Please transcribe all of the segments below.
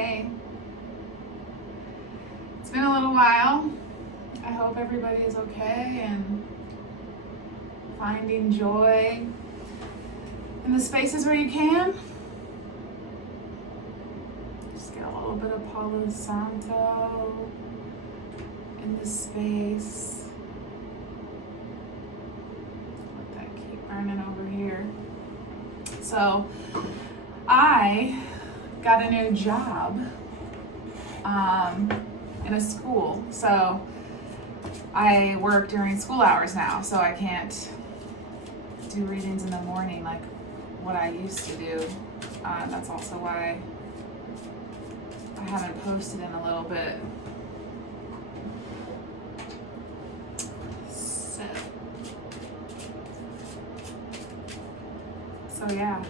Hey, it's been a little while. I hope everybody is okay and finding joy in the spaces where you can. Just get a little bit of Palo Santo in the space. Let that keep burning over here. So, I got a new job in a school. So I work during school hours now, so I can't do readings in the morning like what I used to do. That's also why I haven't posted in a little bit. So yeah.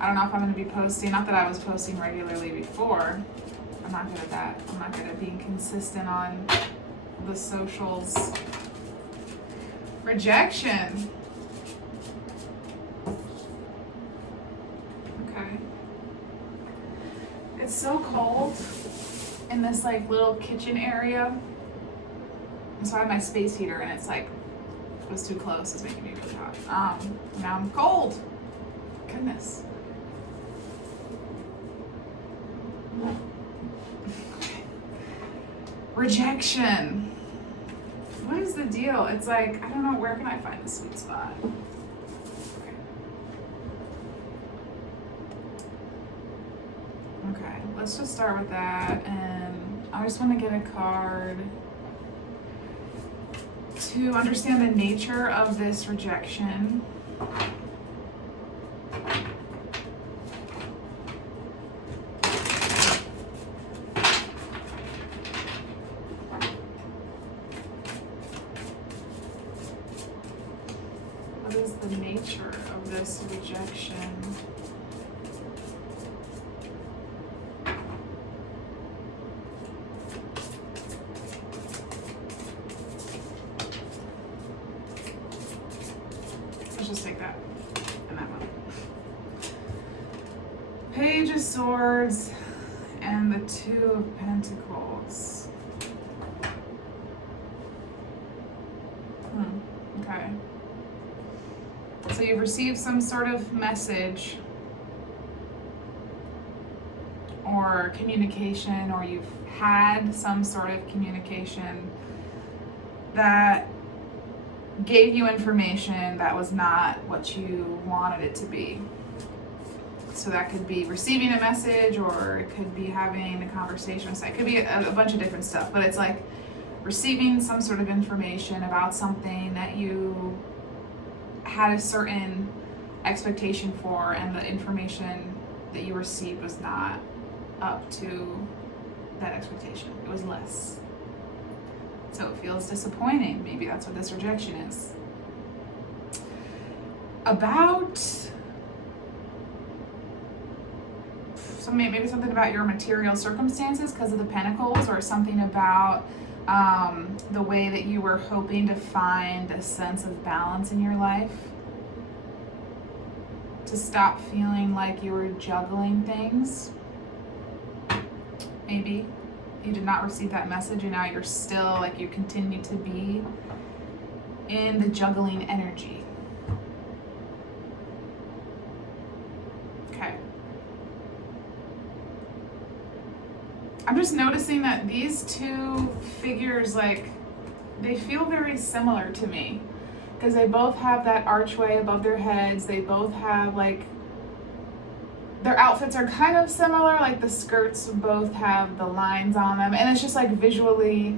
I don't know if I'm going to be posting, not that I was posting regularly before. I'm not good at that. I'm not good at being consistent on the socials. Rejection. Okay. It's so cold in this like little kitchen area. So I have my space heater and it's like, it was too close. It's making me really hot. Now I'm cold. Goodness. Rejection. What is the deal? It's like, I don't know, where can I find the sweet spot? Okay, let's just start with that. And I just want to get a card to understand the nature of this rejection. What is the nature of this rejection? Let's just take that and that one. Page of Swords and the Two of Pentacles. Okay. So you've received some sort of message or communication, or you've had some sort of communication that gave you information that was not what you wanted it to be. So that could be receiving a message, or it could be having a conversation. So it could be a bunch of different stuff, but it's like receiving some sort of information about something that you had a certain expectation for, and the information that you received was not up to that expectation. It was less. So it feels disappointing. Maybe that's what this rejection is. About, so maybe something about your material circumstances because of the Pentacles, or something about the way that you were hoping to find a sense of balance in your life, to stop feeling like you were juggling things. Maybe you did not receive that message, and now you're still like, you continue to be in the juggling energy. Okay. I'm just noticing that these two figures, like, they feel very similar to me because they both have that archway above their heads. They both have like, their outfits are kind of similar, like the skirts both have the lines on them, and it's just like visually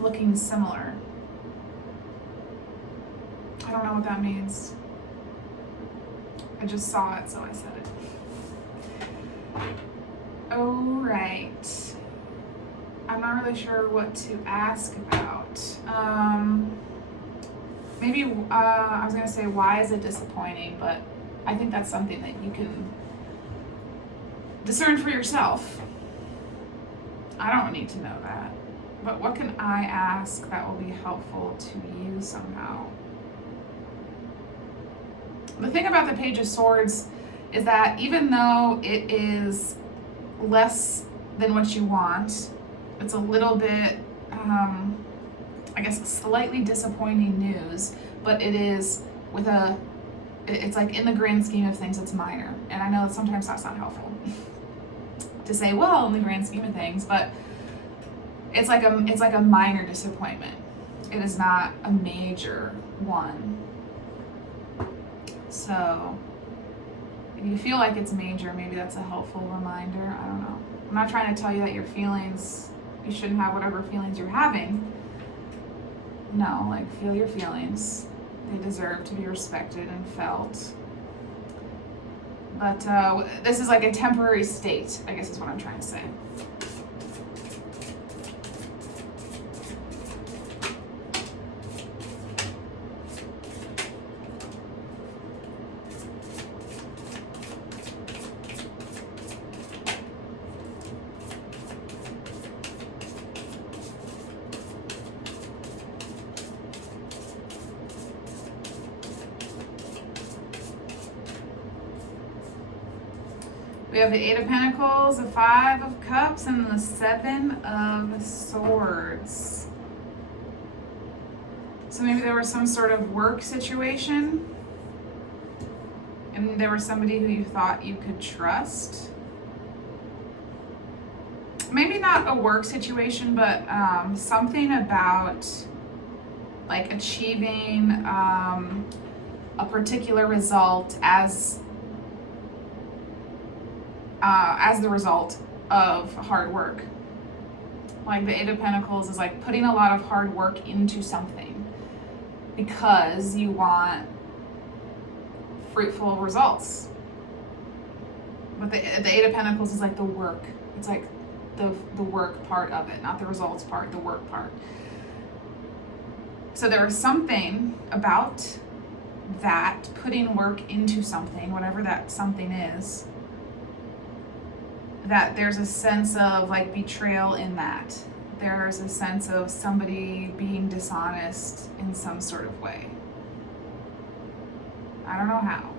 looking similar. I don't know what that means. I just saw it, so I said it. All right. I'm not really sure what to ask about. Maybe I was gonna say, why is it disappointing? But I think that's something that you can discern for yourself. I don't need to know that. But what can I ask that will be helpful to you somehow? The thing about the Page of Swords is that even though it is less than what you want, it's a little bit, I guess, slightly disappointing news, but it is it's like in the grand scheme of things, it's minor. And I know that sometimes that's not helpful to say, well, in the grand scheme of things, but it's like a minor disappointment. It is not a major one. So if you feel like it's major, maybe that's a helpful reminder. I don't know. I'm not trying to tell you that your feelings, you shouldn't have whatever feelings you're having. No, like, feel your feelings. They deserve to be respected and felt. But this is like a temporary state, I guess is what I'm trying to say. We have the Eight of Pentacles, the Five of Cups, and the Seven of Swords. So maybe there was some sort of work situation, and there was somebody who you thought you could trust. Maybe not a work situation, but something about like achieving a particular result as the result of hard work. Like the Eight of Pentacles is like putting a lot of hard work into something because you want fruitful results. But the Eight of Pentacles is like the work. It's like the work part of it, not the results part, the work part. So there is something about that, putting work into something, whatever that something is, that there's a sense of like betrayal in that. There's a sense of somebody being dishonest in some sort of way. I don't know how.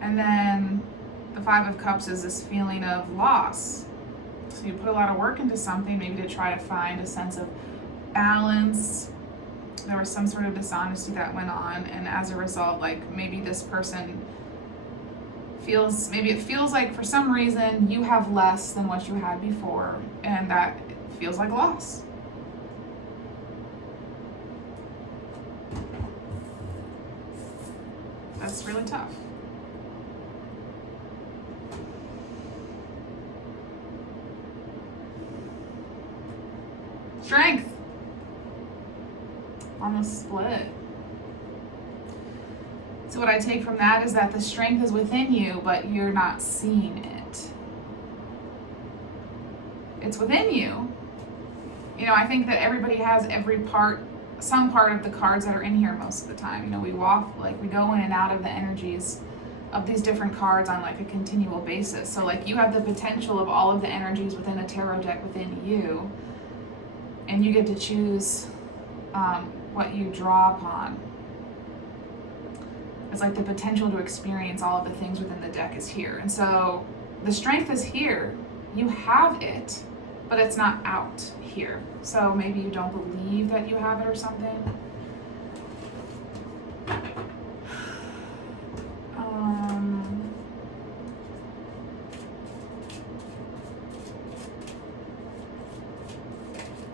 And then the Five of Cups is this feeling of loss. So you put a lot of work into something, maybe to try to find a sense of balance. There was some sort of dishonesty that went on, and as a result, like maybe this person maybe it feels like for some reason you have less than what you had before, and that feels like loss. That's really tough. Strength. Almost split. So what I take from that is that the strength is within you, but you're not seeing it. It's within you. You know, I think that everybody has some part of the cards that are in here most of the time. You know, we go in and out of the energies of these different cards on like a continual basis. So like you have the potential of all of the energies within a tarot deck within you, and you get to choose what you draw upon. It's like the potential to experience all of the things within the deck is here. And so the strength is here. You have it, but it's not out here. So maybe you don't believe that you have it or something.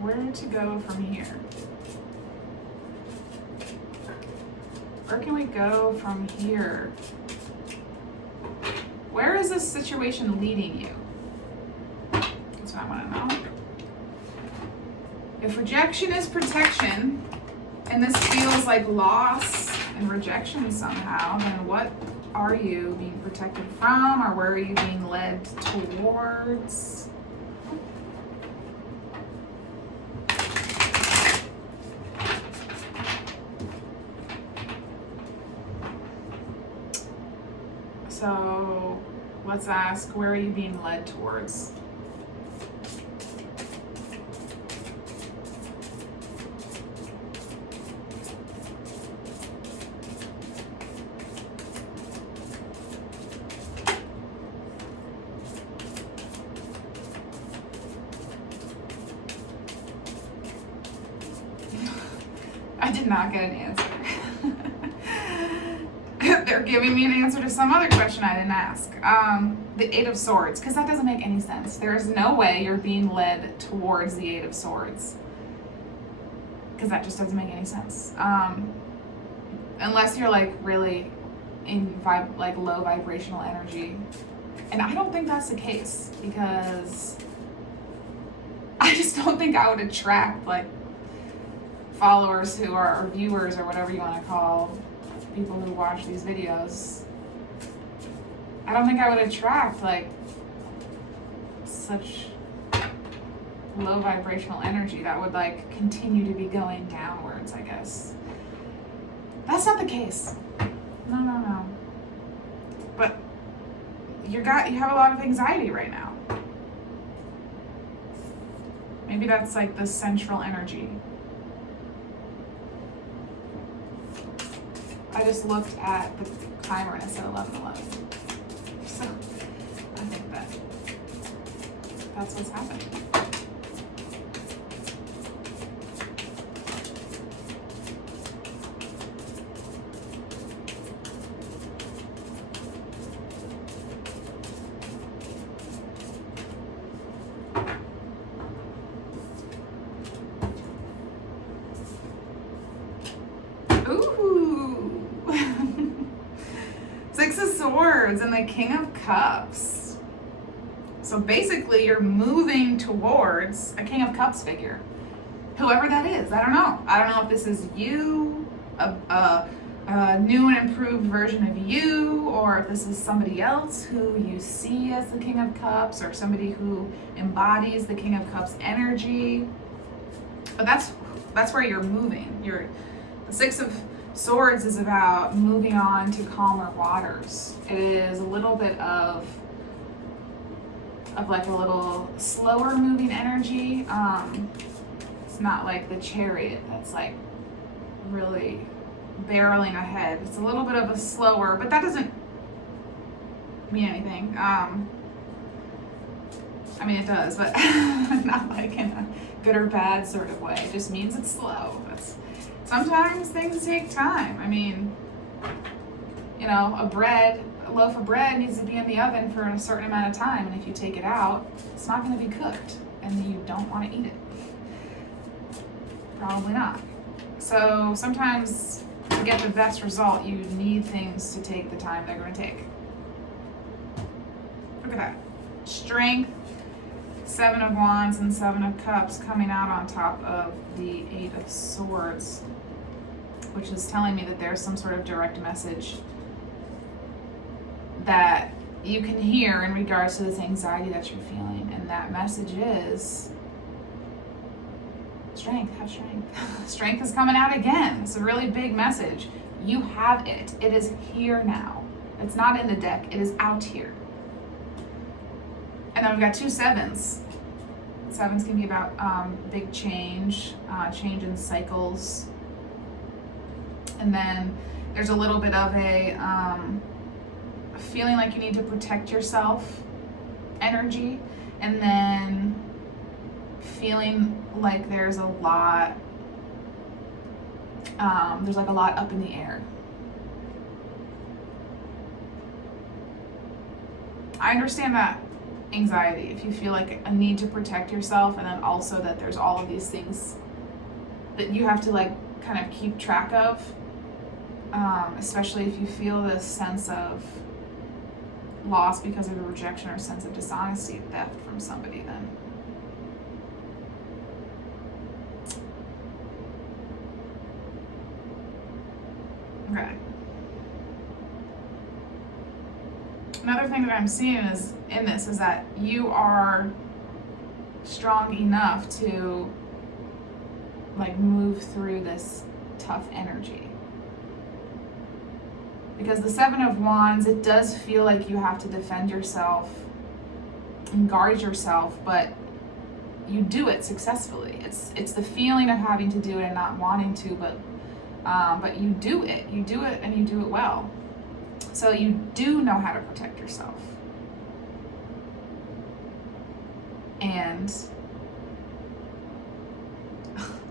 Where to go from here? Where can we go from here? Where is this situation leading you? That's what I want to know. If rejection is protection, and this feels like loss and rejection somehow, then what are you being protected from, or where are you being led towards? So let's ask, where are you being led towards? did not get an answer. They're giving me an answer to some other question I didn't ask. The Eight of Swords, because that doesn't make any sense. There is no way you're being led towards the Eight of Swords, because that just doesn't make any sense. Unless you're like really in like low vibrational energy, and I don't think that's the case, because I just don't think I would attract like followers who are, or viewers, or whatever you want to call people who watch these videos. I don't think I would attract like such low vibrational energy that would like continue to be going downwards, I guess. That's not the case. No. But you have a lot of anxiety right now. Maybe that's like the central energy. I just looked at the timer and it said 11:11. So I think that's what's happening. Ooh. Six of Swords and the King of Cups. So basically you're moving towards a King of Cups figure. Whoever that is, I don't know. I don't know if this is you, a new and improved version of you, or if this is somebody else who you see as the King of Cups, or somebody who embodies the King of Cups energy. But that's where you're moving. The Six of Swords is about moving on to calmer waters. It is a little bit of like a little slower moving energy. It's not like the Chariot that's like really barreling ahead. It's a little bit of a slower, but that doesn't mean anything. I mean, it does, but not like in a good or bad sort of way. It just means it's slow. Sometimes things take time. I mean, you know, a loaf of bread needs to be in the oven for a certain amount of time, and if you take it out, it's not going to be cooked, and you don't want to eat it. Probably not. So sometimes to get the best result, you need things to take the time they're going to take. Look at that. Strength, Seven of Wands and Seven of Cups coming out on top of the Eight of Swords, which is telling me that there's some sort of direct message that you can hear in regards to this anxiety that you're feeling. And that message is strength. Have strength. Strength is coming out again. It's a really big message. You have it. It is here now. It's not in the deck. It is out here. And then we've got two sevens. Sevens can be about big change, change in cycles. And then there's a little bit of a feeling like you need to protect yourself energy. And then feeling like there's a lot, there's like a lot up in the air. I understand that anxiety, if you feel like a need to protect yourself, and then also that there's all of these things that you have to like kind of keep track of, especially if you feel this sense of loss because of a rejection or sense of dishonesty, theft from somebody, then okay. Another thing that I'm seeing is that you are strong enough to like move through this tough energy. Because the Seven of Wands, it does feel like you have to defend yourself and guard yourself, but you do it successfully. It's the feeling of having to do it and not wanting to, but you do it. You do it and you do it well. So you do know how to protect yourself. And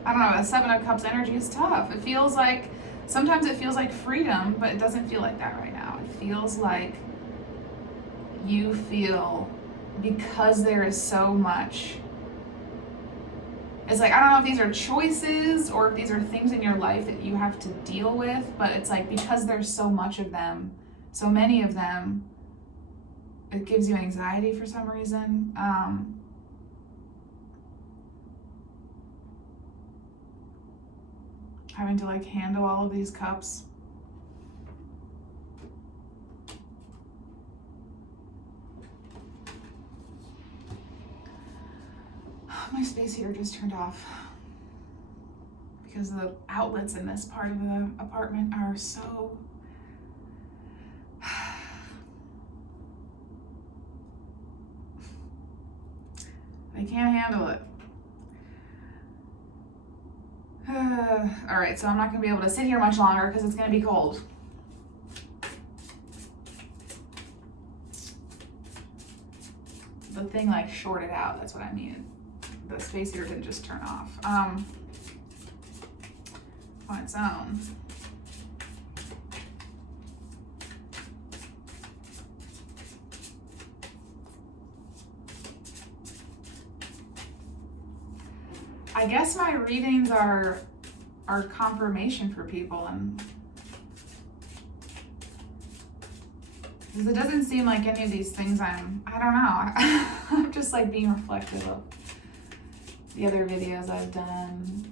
I don't know, the Seven of Cups energy is tough. It feels like, sometimes it feels like freedom, but it doesn't feel like that right now. It feels like you feel, because there is so much, it's like, I don't know if these are choices or if these are things in your life that you have to deal with, but it's like, because there's so much of them, so many of them, it gives you anxiety for some reason. Having to like handle all of these cups. My space heater just turned off because the outlets in this part of the apartment are so they can't handle it. All right, so I'm not gonna be able to sit here much longer because it's gonna be cold. The thing like shorted out, that's what I mean. The space heater didn't just turn off on its own. I guess my readings are confirmation for people, and because it doesn't seem like any of these things I don't know. I'm just like being reflective of the other videos I've done.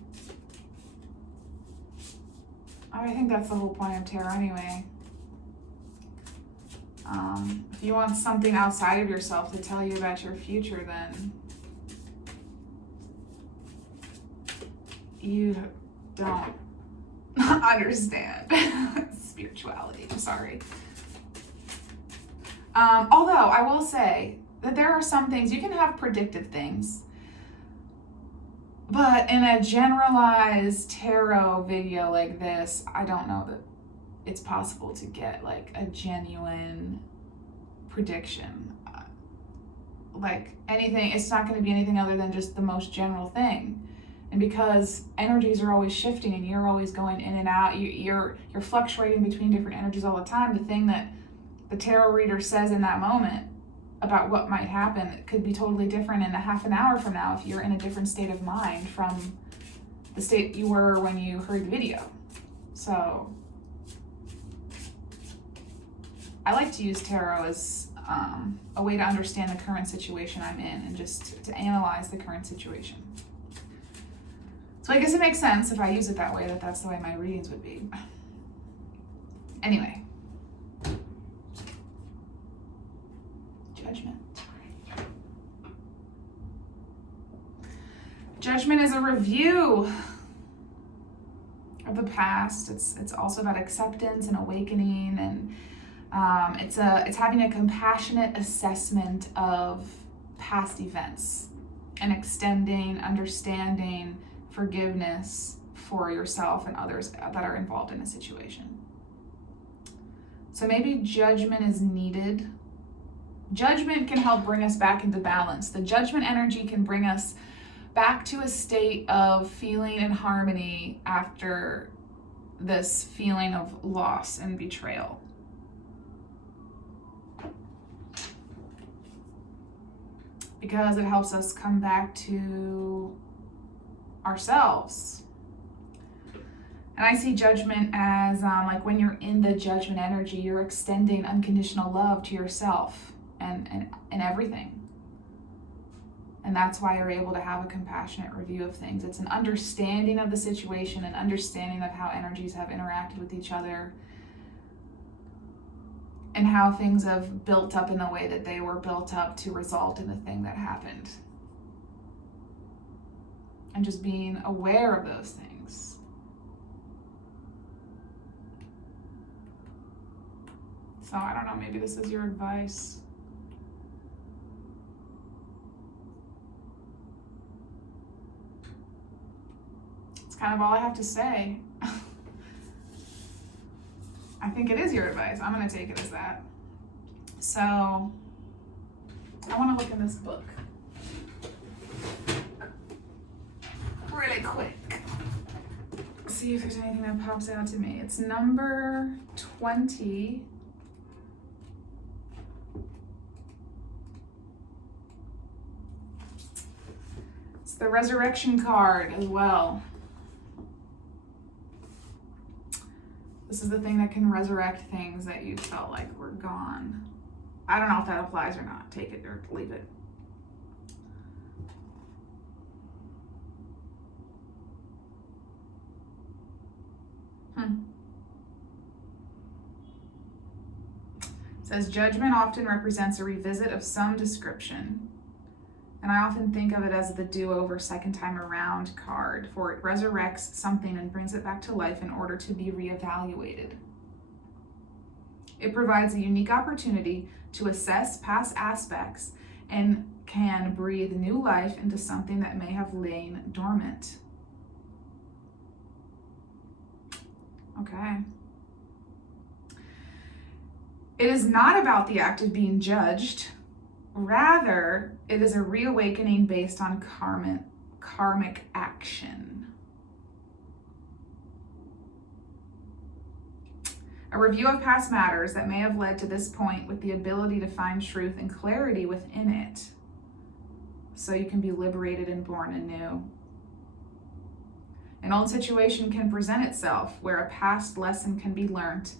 I think that's the whole point of tarot anyway. If you want something outside of yourself to tell you about your future, then you don't understand spirituality. I'm sorry. Although I will say that there are some things, you can have predictive things, but in a generalized tarot video like this, I don't know that it's possible to get like a genuine prediction. Like anything, it's not going to be anything other than just the most general thing. And because energies are always shifting and you're always going in and out, you're fluctuating between different energies all the time. The thing that the tarot reader says in that moment about what might happen, it could be totally different in a half an hour from now if you're in a different state of mind from the state you were when you heard the video. So I like to use tarot as a way to understand the current situation I'm in and just to analyze the current situation. So I guess it makes sense if I use it that way, that's the way my readings would be. Anyway. Judgment. Judgment is a review of the past. It's also about acceptance and awakening, and it's having a compassionate assessment of past events and extending understanding, forgiveness for yourself and others that are involved in a situation. So maybe judgment is needed. Judgment can help bring us back into balance. The judgment energy can bring us back to a state of feeling in harmony after this feeling of loss and betrayal. Because it helps us come back to ourselves. And I see judgment as like when you're in the judgment energy, you're extending unconditional love to yourself and everything. And that's why you're able to have a compassionate review of things. It's an understanding of the situation, an understanding of how energies have interacted with each other, and how things have built up in the way that they were built up to result in the thing that happened. And just being aware of those things. So I don't know, maybe this is your advice. It's kind of all I have to say. I think it is your advice. I'm going to take it as that. So I want to look in this book really quick. see if there's anything that pops out to me. It's number 20. It's the resurrection card as well. This is the thing that can resurrect things that you felt like were gone. I don't know if that applies or not. Take it or leave it. It says judgment often represents a revisit of some description. And I often think of it as the do-over second time around card, for it resurrects something and brings it back to life in order to be reevaluated. It provides a unique opportunity to assess past aspects and can breathe new life into something that may have lain dormant. Okay. It is not about the act of being judged. Rather, it is a reawakening based on karmic action. A review of past matters that may have led to this point with the ability to find truth and clarity within it, so you can be liberated and born anew. An old situation can present itself where a past lesson can be learnt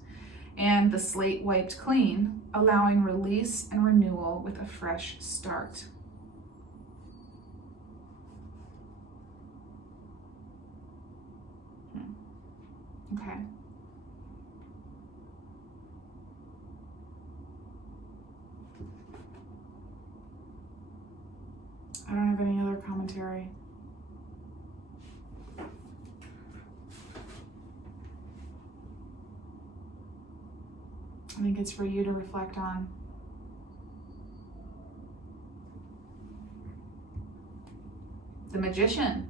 and the slate wiped clean, allowing release and renewal with a fresh start. Okay. I don't have any other commentary. I think it's for you to reflect on. The Magician.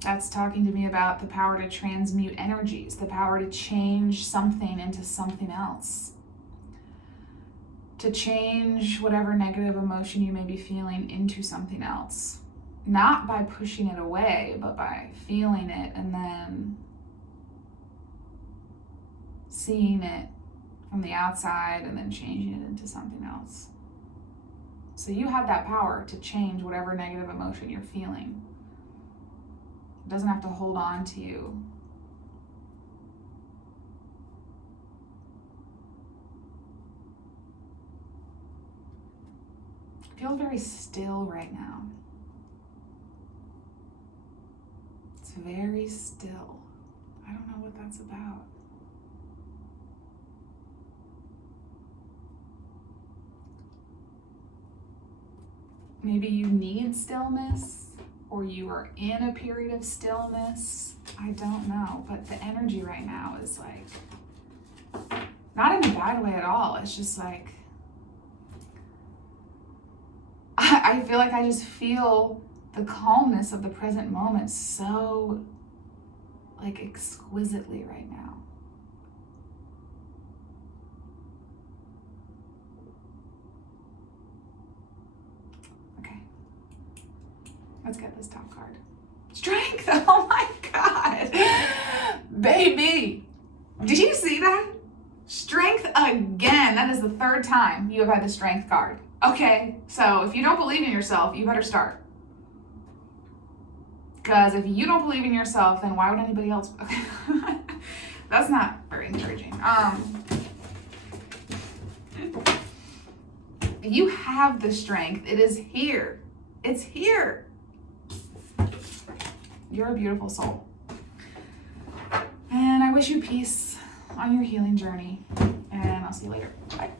That's talking to me about the power to transmute energies, the power to change something into something else. To change whatever negative emotion you may be feeling into something else. Not by pushing it away, but by feeling it and then seeing it from the outside and then changing it into something else. So you have that power to change whatever negative emotion you're feeling. It doesn't have to hold on to you. I feel very still right now. It's very still. I don't know what that's about. Maybe you need stillness, or you are in a period of stillness. I don't know, but the energy right now is like, not in a bad way at all. It's just like, I feel like I just feel the calmness of the present moment so like exquisitely right now. Okay, let's get this top card. Strength, oh my God. Baby, did you see that? Strength again. That is the third time you have had the strength card. Okay, so if you don't believe in yourself, you better start. Because if you don't believe in yourself, then why would anybody else? Okay. That's not very encouraging. You have the strength. It is here. It's here. You're a beautiful soul. And I wish you peace on your healing journey. And I'll see you later. Bye.